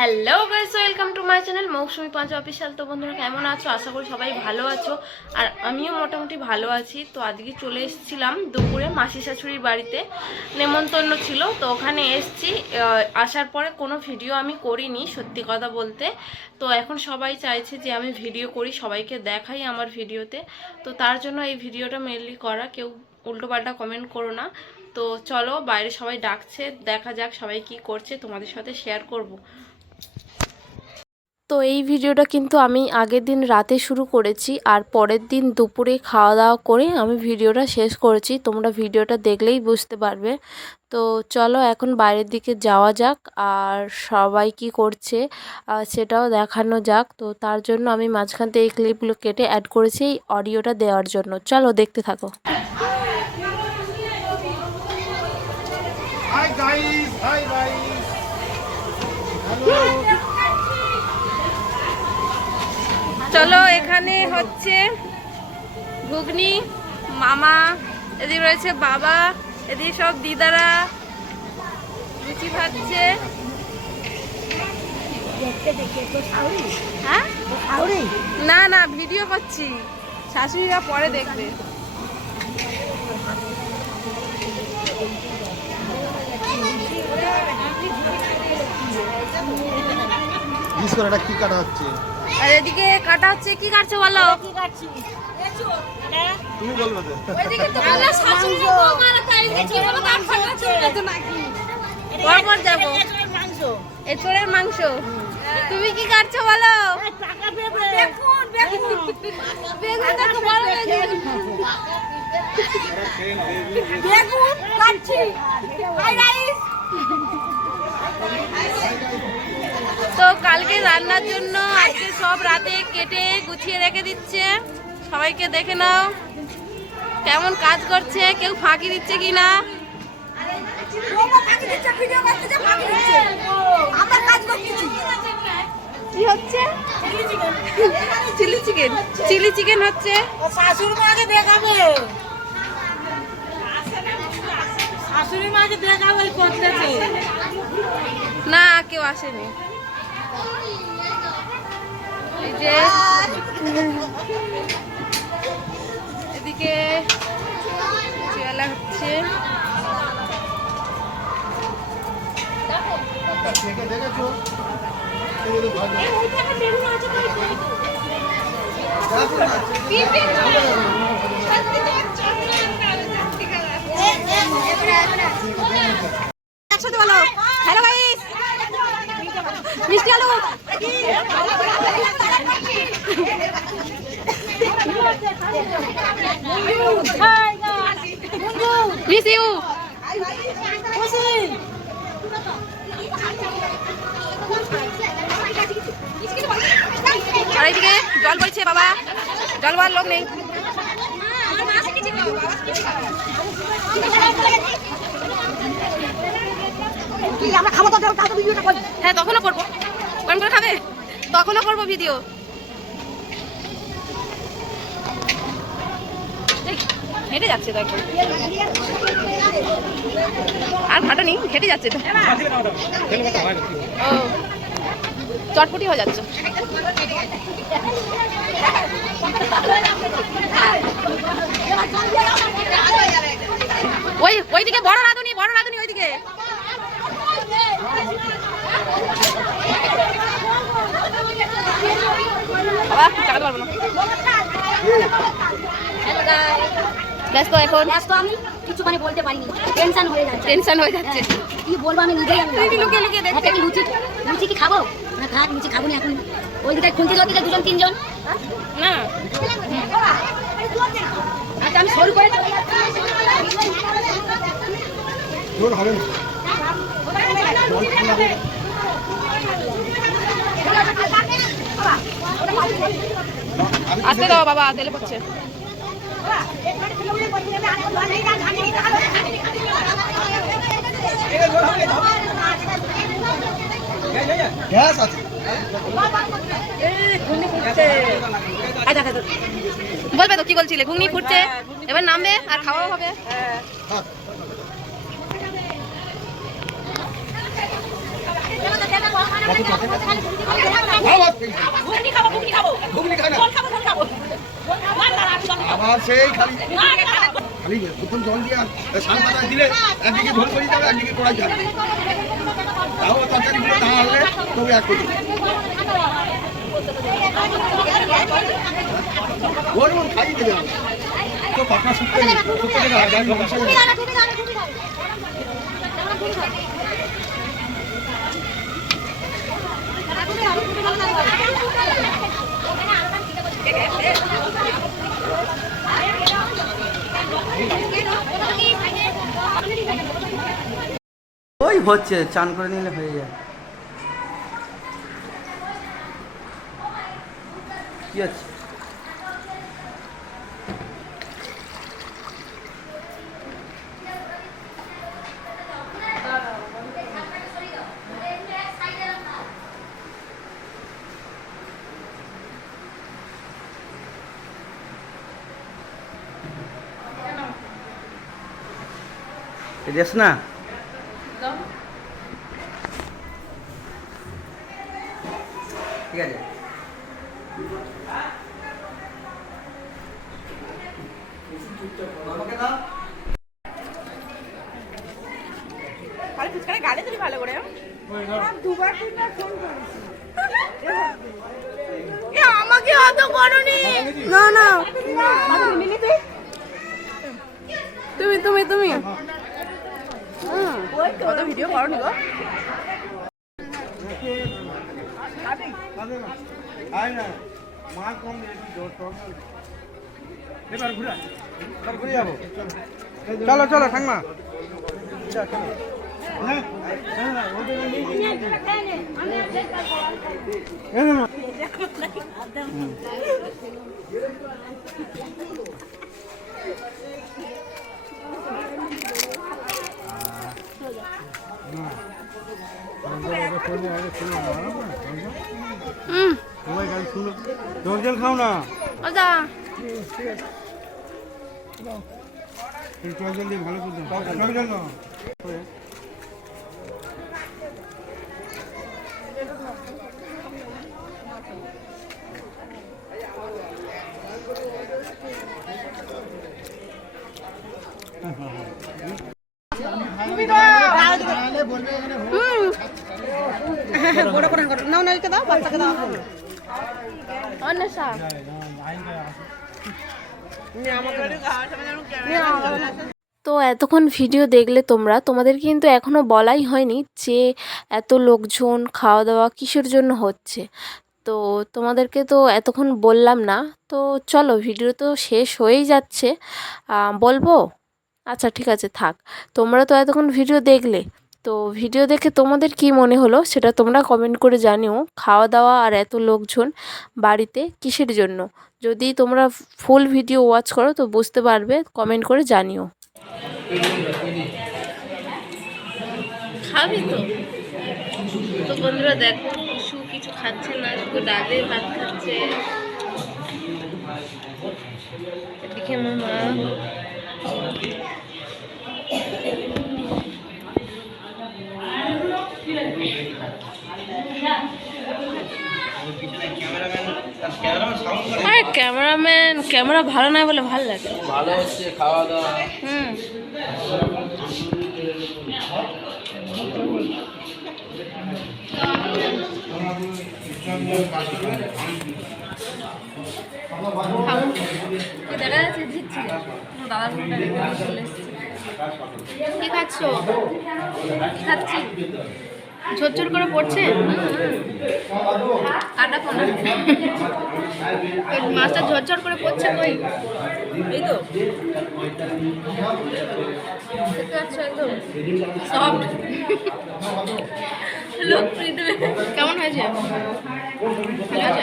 Hello guys welcome to my channel Mousumi পাঁচ official তো বন্ধুরা, কেমন আছো? আশা করি সবাই ভালো আছো। আর আমিও মোটামুটি ভালো আছি। তো আজকে চলে এসেছিলাম দুপুরে মাসি শাশুড়ির বাড়িতে। নেমন্তন্ন ছিল, তো ওখানে এসেছি। আসার পরে কোনো ভিডিও আমি করিনি, সত্যি কথা বলতে। তো এখন সবাই চাইছে যে আমি ভিডিও করি, সবাইকে দেখাই আমার ভিডিওতে। তো তার জন্য এই ভিডিওটা মেনলি করা। কেউ উল্টোপাল্টা কমেন্ট করো না। তো চলো, বাইরে সবাই ডাকছে, দেখা যাক সবাই কি করছে, তোমাদের সাথে শেয়ার করব। তো এই ভিডিওটা কিন্তু আমি আগের দিন রাতে শুরু করেছি আর পরের দিন দুপুরে খাওয়া দাওয়া করে আমি ভিডিওটা শেষ করেছি। তোমরা ভিডিওটা দেখলেই বুঝতে পারবে। তো চলো এখন বাইরের দিকে যাওয়া যাক আর সবাই কি করছে সেটাও দেখানো যাক। তো তার জন্য আমি মাঝখান থেকে এই ক্লিপগুলো কেটে অ্যাড করেছি এই অডিওটা দেওয়ার জন্য। চলো দেখতে থাকো. চলো এখানে হচ্ছে ঘুগনি মামা এদিকে রয়েছে বাবা এদিকে সব দিদারা লুচি ভাজছে। হ্যাঁ? না না ভিডিও করছি। শাশুড়িরা পরে দেখবে। কি কাটা হচ্ছে? আর এদিকে কাটা হচ্ছে কি কাটছো বলো? তুমি বলবে তো পরপর যাব। এচোরের মাংস। তুমি কি কাটছো বলো? বেগুন দেখো বড় বেগুন। তো কালকে রান্নার জন্য আজকে সব রাতে কেটে গুছিয়ে রেখে দিচ্ছে। সবাইকে দেখে নাও কেমন কাজ করছে কেউ ফাঁকি দিচ্ছে কিনা। কি হচ্ছে? চিলি চিকেন চিলি চিকেন হচ্ছে। শাশুড়ি মাকে দেখাবে শাশুড়ি মাকে দেখাবে এই করতেছে না কেউ আসেনি। এই যে এদিকে চেলা হচ্ছে। একসাথে বলো মিষ্টি আলু। মিস ইউ আর জল বইছে বাবা। জল বল লোক নেই। হ্যাঁ তখনও করব। তখনও করব ভিডিও। যাচ্ছে আর খাটানি হেঁটে যাচ্ছে চটপটি হয়ে যাচ্ছে। ওই, ওইদিকে বড় রাঁধুনি বড় রাঁধুনি ওইদিকে বাবা চাকাতে পারব না ব্যস্ত এখন। ব্যস্ত আমি কিছু মানে বলতে পারিনি। টেনশন হয়ে যাচ্ছে। টেনশন হয়ে যাচ্ছে। কি বলব আমি নিজেই আমি লুকিয়ে লুকিয়ে দেখছিস? কি লুচি। লুচি কি খাব? না খা লুচি খাব না এখন। ওই দিকে খুঁজতে দুজন তিনজন। না। আচ্ছা আমি সরু করে হবে আসতে দাও বাবা তেলে পড়ছে। গ্যাস আছে। বলবে তো কি বলছিলে? ঘুগনি ফুটছে। এবার নামবে আর খাওয়াও হবে। থাক। আবার সেই খালি খালি প্রথম জল দিয়ে শাল পাতা দিলে একদিকে ঝোল করে যাবে। একদিকে কড়াই যাবে তাও তরকারি গুলো না হলে তবে এক কোটি ওর ওর খাইয়ে দেবে তো পাকা থেকে গাড়ি সমস্যা নেই ওই হচ্ছে চান করে নিলে হয়ে যায়। কি আছে? না? ঠিক আছে। আমাকে দাও। আমাকে অত করনি। না না। তুমি তুমি তুমি। কত ভিডিও করনি গো খাই না মা কম দিয়ে জোর টক এবার ঘুরে এবার ঘুরে যাব চলো চলো ঠাংমা হ্যাঁ জল জল খাও না জল দিয়ে ভালো দাও জল না তো এতক্ষণ ভিডিও দেখলে তোমরা, তোমাদের কিন্তু এখনও বলাই হয়নি যে এত লোকজন খাওয়া দাওয়া কিসের জন্য হচ্ছে। তো তোমাদেরকে তো এতক্ষণ বললাম না, তো চলো ভিডিও তো শেষ হয়েই যাচ্ছে। বলব? আচ্ছা ঠিক আছে, থাক। তোমরা তো এতক্ষণ ভিডিও দেখলে। তো ভিডিও দেখে তোমাদের কি মনে হলো? সেটা তোমরা কমেন্ট করে জানিও। খাওয়া দাওয়া আর এত লোকজন বাড়িতে কিসের জন্য? যদি তোমরা ফুল ভিডিও ওয়াচ করো, তো বুঝতে পারবে। কমেন্ট করে জানিও। খাবি তো। তো বন্ধুরা দেখো কিছু খাচ্ছে না, শুধু ডালে ভাত খাচ্ছে। ক্যামেরাম্যান ক্যামেরা ভালো নয় বলে ভালো লাগে। ভালো হচ্ছে খাওয়া দাওয়া। হুম। দেখা যাচ্ছে দিচ্ছি। দাদার কি খাচ্ছ কি খাচ্ছি? ঝরঝর করে পড়ছে? মাছটা ঝরঝর করে পড়ছে কই? এই তো। একদম লোক কেমন হয়েছে? ভালো আছে?